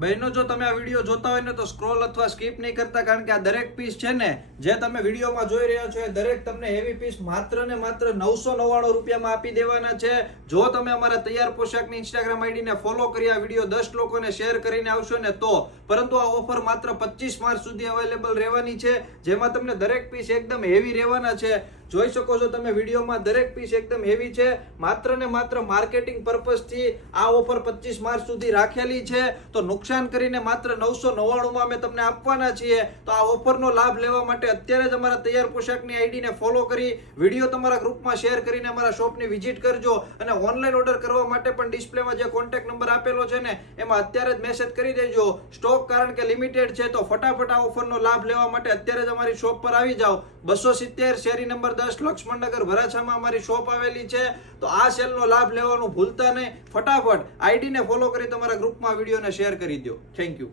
બહેનો, જો તમે આ વિડીયો જોતા હોય ને તો સ્ક્રોલ અથવા સ્કીપ નહીં કરતા, કારણ કે આ દરેક પીસ છે ને જે તમે વિડીયોમાં જોઈ રહ્યા છો એ દરેક તમને હેવી પીસ માત્ર ને માત્ર 999 રૂપિયામાં આપી દેવાના છે. જો તમે અમારા તૈયાર પોશાકની ઇન્સ્ટાગ્રામ આઈડીને ફોલો કરી આ વિડીયો 10 લોકોને શેર કરીને આવશો ને તો, પરંતુ આ ઓફર માત્ર 25 માર્ચ સુધી અવેલેબલ રહેવાની છે, જેમાં તમને દરેક પીસ એકદમ હેવી રહેવાના છે. જોઈ શકો છો તમે વિડીયોમાં દરેક પીસ એકદમ હેવી છે. માત્ર ને માત્ર માર્કેટિંગ પર્પઝથી આ ઓફર 25 માર્ચ સુધી રાખેલી છે, તો નુકસાન કરીને માત્ર 999 માં અમે તમને આપવાના છીએ. તો આ ઓફરનો લાભ લેવા માટે અત્યારે જ અમારા તૈયાર પોશાકની આઈડીને ફોલો કરી વિડીયો તમારા ગ્રુપમાં શેર કરીને અમારા શોપની વિઝિટ કરજો. અને ઓનલાઈન ઓર્ડર કરવા માટે પણ ડિસ્પ્લેમાં જે કોન્ટેક્ટ નંબર આપેલો છે ને એમાં અત્યારે જ મેસેજ કરી દેજો. સ્ટોક કારણ કે લિમિટેડ છે, તો ફટાફટ આ ઓફરનો લાભ લેવા માટે અત્યારે જ અમારી શોપ પર આવી જાઓ. 270 શેરી નંબર 10 લક્ષ્મણનગર વરાછામાં અમારી શોપ આવેલી છે. તો આ સેલનો લાભ લેવાનું ભૂલતા નહીં. ફટાફટ આઈડીને ફોલો કરી તમારા ગ્રુપમાં વિડીયોને શેર કરી દો. Thank you.